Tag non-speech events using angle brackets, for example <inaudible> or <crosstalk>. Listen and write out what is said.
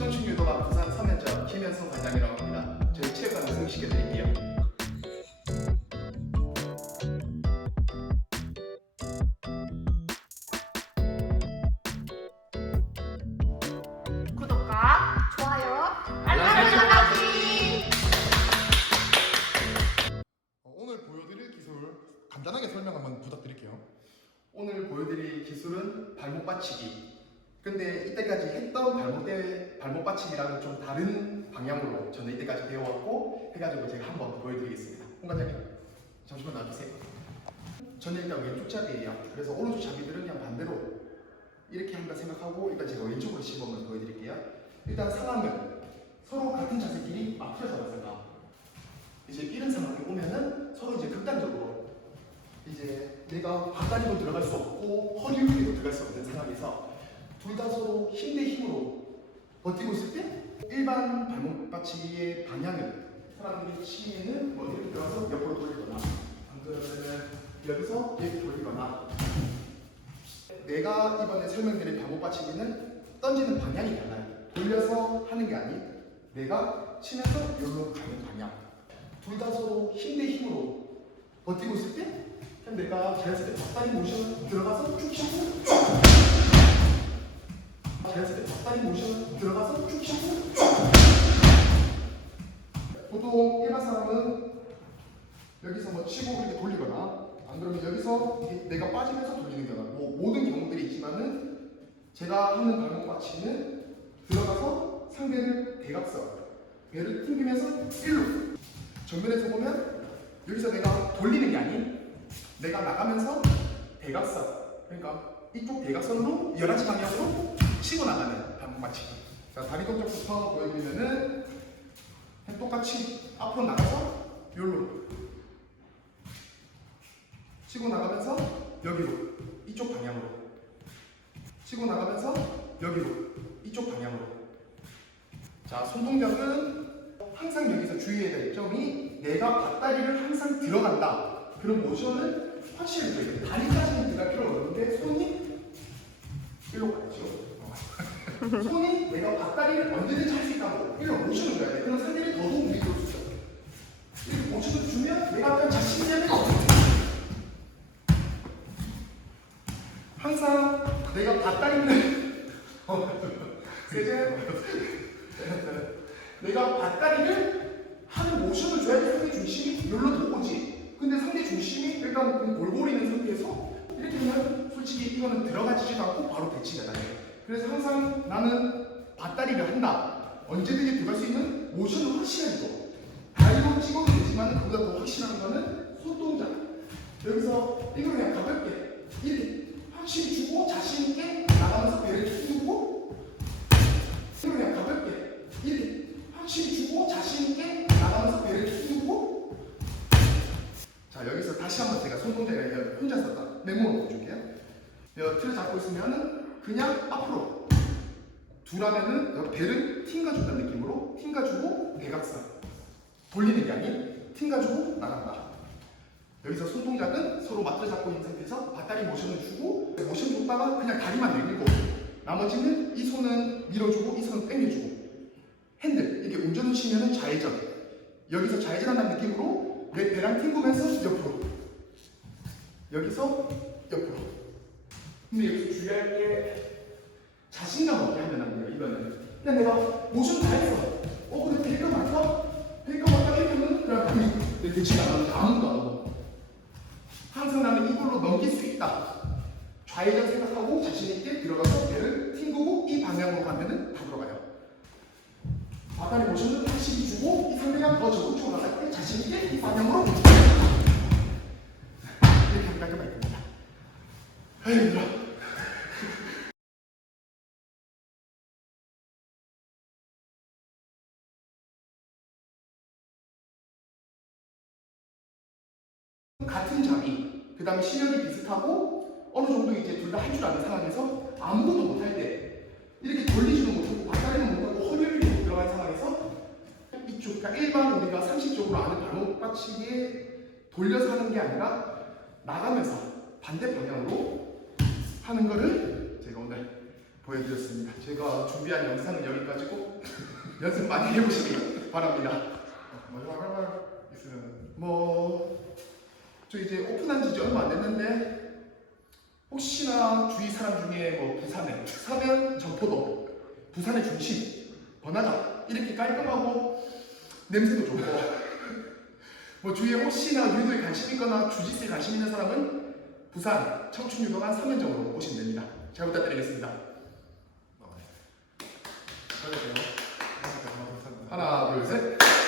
청춘 유도가 부산 서면점 김현성 관장이라고 합니다. 저희 체육관 우승시켜드릴게요. 구독과 좋아요, 알람 설정까지. 어, 오늘 보여드릴 기술 간단하게 설명 한번 부탁드릴게요. 오늘 보여드릴 기술은 발목 받치기. 근데 이때까지 했던 발목 대 발목 받치기랑은 좀 다른 방향으로 저는 이때까지 배워왔고 해가지고 제가 한번 보여드리겠습니다. 홍 관장님 잠시만 놔주세요. 저는 일단 왼쪽 잡이에요. 그래서 오른쪽 잡이들은 그냥 반대로 이렇게 한다 생각하고 일단 제가 왼쪽으로 시범을 보여드릴게요. 일단 상황은 서로 같은 자세끼리 맞춰서 잡았습니다. 이제 이런 상황이 오면은 서로 이제 극단적으로 이제 내가 바다리로 들어갈 수 없고 허리 위로 들어갈 수 없는 상황에서 둘 다 서로 힘 대 힘으로 버티고 있을 때 일반 발목 받치기의 방향은 사람들이 치면은 어디로 들어가서 옆으로 돌리거나 안 그러면은 여기서 이렇게 돌리거나. 내가 이번에 설명드린 발목 받치기는 던지는 방향이 달라요. 돌려서 하는 게 아닌 내가 치면서 여기로 가는 방향. 둘 다 서로 힘 대 힘으로 버티고 있을 때 내가 자연스럽게 닭다리 모션 들어가서 쭉 치고 자연스럽게 닭다리 모션 들어가서 쭉 치고. 보통 일반 사람은 여기서 뭐 치고 이렇게 돌리거나 안 그러면 여기서 내가 빠지면서 돌리는 경우 뭐 모든 경우들이 있지만은 제가 하는 발목 받치는 들어가서 상대를 대각선 배를 튕기면서 일로. 정면에서 보면 여기서 내가 돌리는 게 아닌 내가 나가면서 대각선 그러니까 이쪽 대각선으로 11시 방향으로 치고 나가는 반복 맞추기. 자 다리 동작부터 보여드리면은 똑같이 앞으로 나가서 여기로 치고 나가면서 여기로 이쪽 방향으로. 치고 나가면서 여기로 이쪽 방향으로. 자 손 동작은 항상 여기서 주의해야 될 점이 내가 밭다리를 항상 들어간다. 그런 모션을 확실히 다리까지는 들어갈 필요 없는데 손이 일로 가야죠 어. 손이 내가 밭다리를 언제든지 할 수 있다고 일로 모션을 줘야 돼. 그럼 상대를 더더욱 움직일 수 있어 이렇게 모션을 주면 내가 어떤 자신감이 항상 내가 밭다리를 <laughs> 어, 그제 내가 밭다리를 하는 모션을 줘야지 상대 중심이 여기로 들어오지. 근데 상대 중심이 일단 그 골고루 있는 상태에서 이렇게 하면 솔직히 이거는 들어가지지도 않고 바로 대치가 나요. 그래서 항상 나는 밭다리를 한다. 언제든지 들어갈 수 있는 모션을 확실하게 줘. 다리로 찍어도 되지만 그보다 더 확실한 거는 손동작. 여기서 이걸 그냥 가볍게 이렇게 확실히 주고 자신 있게 나가면서 배를 튕기고 이걸 그냥 가볍게 이렇게 확실히 주고 자신 있게 나가면서 배를 튕기고 자 여기서 다시 한번 제가 손동작을 혼자 썼다 메모를 보여줄게요 틀을 잡고 있으면은 그냥 앞으로. 두라면은 여기 배를 튕겨준다는 느낌으로 튕겨주고 대각선. 돌리는 게 아닌 튕겨주고 나간다. 여기서 손 동작은 서로 맞춰 잡고 있는 상태에서 밭다리 모션을 주고 모션 줬다가 그냥 다리만 내밀고 나머지는 이 손은 밀어주고 이 손은 당겨주고. 핸들 이렇게 운전을 치면은 좌회전. 여기서 좌회전한다는 느낌으로 내 배랑 튕기면서 옆으로. 여기서 옆으로 근데 여기서 주의할 게 자신감 없게 하면 안 돼요 이거는 그냥 내가 모션 다 했어 어 근데 맞다? 벨가 맞다 이렇게 하면 그냥 내 대치가 안 하고 아무도 안 하고 항상 나는 이걸로 넘길 수 있다. 좌회전 생각하고 자신 있게 들어가서 배를 튕기고 이 방향으로 가면은 다 들어가요. 바다리 모션은 확실히 주고 이 상대가 더 적극적으로 나갈 때 자신 있게 이 방향으로 이렇게 하면 깔끔하게 됩니다. 아이 힘들어. 같은 자리, 그 다음에 실력이 비슷하고 어느 정도 이제 둘 다 할 줄 아는 상황에서 아무것도 못할 때 이렇게 돌리지도 못하고 바다리는 못하고 허리를 못 들어간 상황에서 이쪽, 그러니까 일반 우리가 상식적으로 아는 발목 받치기에 돌려서 하는 게 아니라 나가면서 반대 방향으로 하는 거를 제가 오늘 보여드렸습니다. 제가 준비한 영상은 여기까지고 <laughs> 연습 많이 해보시기 바랍니다. 어, 말 있으면 뭐, 저 이제 오픈한 지 얼마 안 됐는데, 혹시나 주위 사람 중에 뭐 부산에, 사면 점포도, 부산의 중심, 번화가, 이렇게 깔끔하고 냄새도 좋고, <laughs> 뭐 주위에 혹시나 유도에 관심 있거나 주짓수에 관심 있는 사람은 부산 청춘유도관 사면점으로 오시면 됩니다. 잘 부탁드리겠습니다. 잘해주세요. 감사합니다. 하나, 둘, 셋.